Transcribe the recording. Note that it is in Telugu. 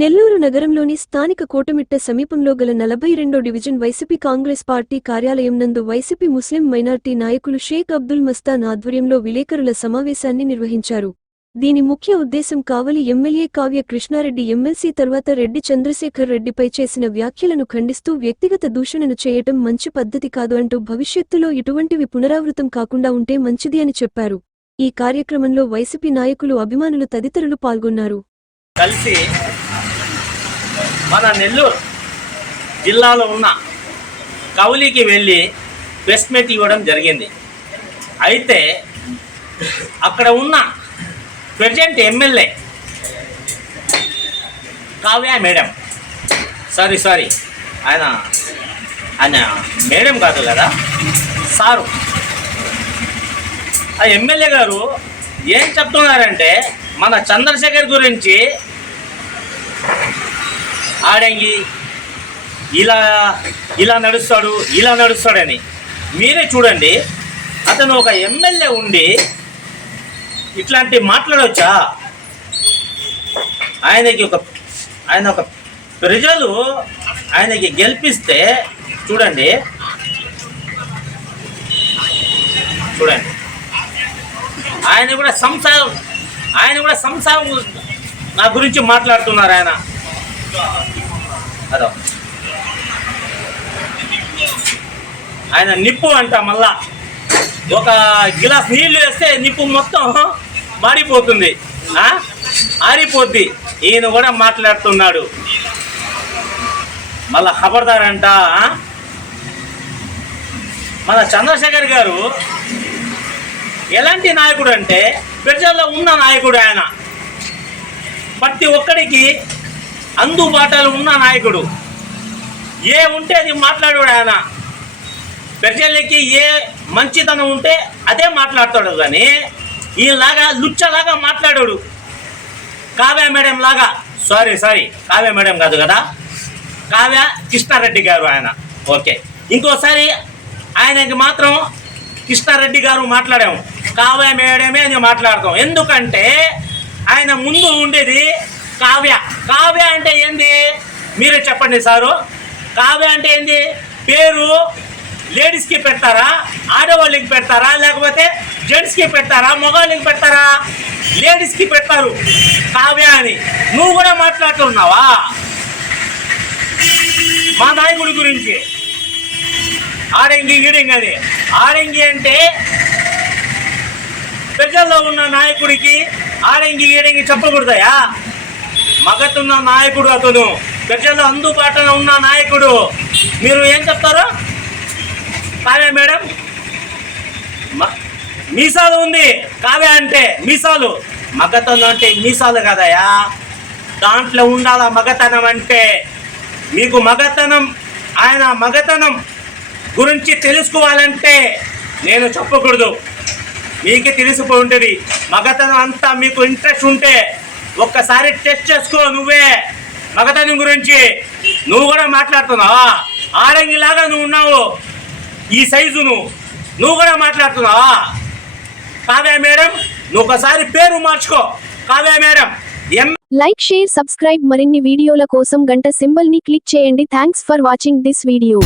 నెల్లూరు నగరంలోని స్థానిక కోటమిట్ట సమీపంలో గల 42వ డివిజన్ వైసీపీ కాంగ్రెస్ పార్టీ కార్యాలయం నందు వైసీపీ ముస్లిం మైనార్టీ నాయకులు షేక్ అబ్దుల్ మస్తాన్ ఆధ్వర్యంలో విలేకరుల సమావేశాన్ని నిర్వహించారు. దీని ముఖ్య ఉద్దేశం కావలి ఎమ్మెల్యే కావ్య కృష్ణారెడ్డి ఎమ్మెల్సీ తర్వాత రెడ్డి చంద్రశేఖర్ రెడ్డిపై చేసిన వ్యాఖ్యలను ఖండిస్తూ వ్యక్తిగత దూషణను చేయటం మంచి పద్ధతి కాదు అంటూ భవిష్యత్తులో ఇటువంటివి పునరావృతం కాకుండా ఉంటే మంచిది అని చెప్పారు. ఈ కార్యక్రమంలో వైసీపీ నాయకులు, అభిమానులు తదితరులు పాల్గొన్నారు. మన నెల్లూరు జిల్లాలో ఉన్న కౌలికి వెళ్ళి ప్రెస్ మీట్ ఇవ్వడం జరిగింది. అయితే అక్కడ ఉన్న present MLA Kavya madam, sorry ఆయన మేడం కాదు కదా సారు, ఆ ఎమ్మెల్యే గారు ఏం చెప్తున్నారంటే మన చంద్రశేఖర్ గురించి ఆడంగి ఇలా నడుస్తాడని. మీరే చూడండి, అతను ఒక ఎమ్మెల్యే ఉండి ఇట్లాంటి మాట్లాడవచ్చా? ఆయన ఒక ప్రజలు ఆయనకి గెలిపిస్తే చూడండి ఆయన కూడా సంసారం నా గురించి మాట్లాడుతున్నారు. ఆయన నిప్పు అంట, మళ్ళా ఒక గిలాస్ నీళ్లు వేస్తే నిప్పు మొత్తం మాడిపోతుంది, ఆరిపోద్ది. ఈయన కూడా మాట్లాడుతున్నాడు. మళ్ళా ఖబర్దార్ అంట. మన చంద్రశేఖర్ గారు ఎలాంటి నాయకుడు అంటే ప్రజల్లో ఉన్న నాయకుడు. ఆయన ప్రతి ఒక్కడికి అందుబాటులో ఉన్న నాయకుడు. ఏ ఉంటే అది మాట్లాడాడు. ఆయన ప్రజలకి ఏ మంచితనం ఉంటే అదే మాట్లాడతాడు, కానీ ఈయనలాగా లుచ్చలాగా మాట్లాడాడు. కావ్య మేడం లాగా, సారీ కావ్య మేడం కాదు కదా, కావ్య కృష్ణారెడ్డి గారు ఆయన. ఓకే, ఇంకోసారి ఆయనకి మాత్రం కృష్ణారెడ్డి గారు మాట్లాడాము, కావ్య మేడమే అని మాట్లాడతాం. ఎందుకంటే ఆయన ముందు ఉండేది కావ్య అంటే ఏంది మీరే చెప్పండి సారు. కావ్య అంటే ఏంది? పేరు లేడీస్కి పెడతారా, ఆడవాళ్ళకి పెడతారా, లేకపోతే జెంట్స్కి పెడతారా, మగవాళ్ళకి పెడతారా? లేడీస్కి పెడతారు కావ్య అని. నువ్వు కూడా మాట్లాడుతున్నావా మా నాయకుడి గురించి? ఆడంగి గీడంగి అని. ఆడంగి అంటే ప్రజల్లో ఉన్న నాయకుడికి ఆడంగి గీడంగి చెప్పకూడదయా? మగతున్న నాయకుడు అతను, ప్రజల్లో అందుబాటులో ఉన్న నాయకుడు. మీరు ఏం చెప్తారు? కావ్య మేడం మీసాలు ఉంది, కావ్య అంటే మీసాలు. మగతనం అంటే మీసాలు కదయా, దాంట్లో ఉండాల మగతనం అంటే. మీకు మగతనం, ఆయన మగతనం గురించి తెలుసుకోవాలంటే నేను చెప్పకూడదు, మీకే తెలిసిపోయి ఉంటుంది. మగతనం అంతా మీకు ఇంట్రెస్ట్ ఉంటే ఒక్కసారి టెస్ట్ చేసుకో. నువ్వే మగతనం గురించి నువ్వు కూడా మాట్లాడుతున్నావా? ఆడంగిలాగా నువ్వు ఉన్నావు, ఈ సైజు నువ్వు కూడా మాట్లాడుతున్నావా? కావ్య మేడం, నువ్వు ఒకసారి పేరు మార్చుకో, Kavya madam. Like, share, subscribe. మరిన్ని వీడియోల కోసం గంట సింబల్ ని క్లిక్ చేయండి. Thanks for watching this video.